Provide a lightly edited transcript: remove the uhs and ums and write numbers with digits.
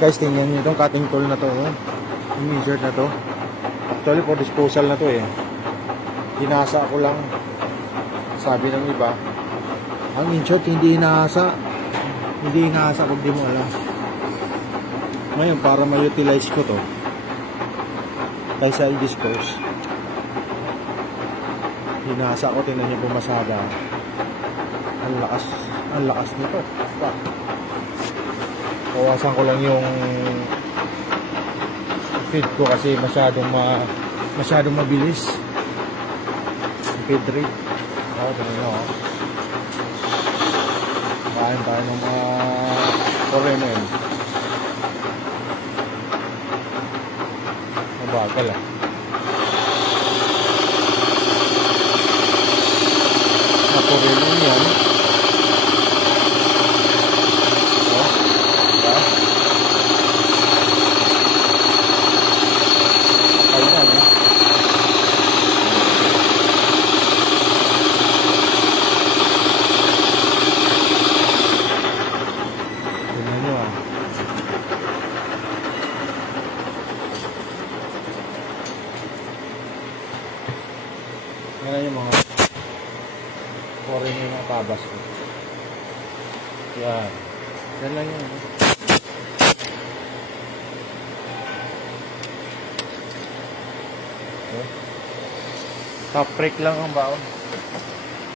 Guys, tingnan nyo itong cutting tool na to. Yung insert na to. Actually, for disposal na to eh. Hinasa ko lang. Sabi ng iba, ang insert hindi hinasa. Hindi hinasa pag di mo alam. Ngayon, para ma-utilize ko to, kaysa i-dispose, hinasa ko, tingnan nyo pumasada. Ang lakas nito. Kawasan ko lang yung feed ko kasi masyadong mabilis yung feed rate. Ganun nyo. Kain tayo ng mga 4 mm. Mabagal ah. Na 4 mm yan. Ngayon yung mga foreign yung mga pabas ko. Yan. Yan lang yun. Okay. Top break lang ang baon.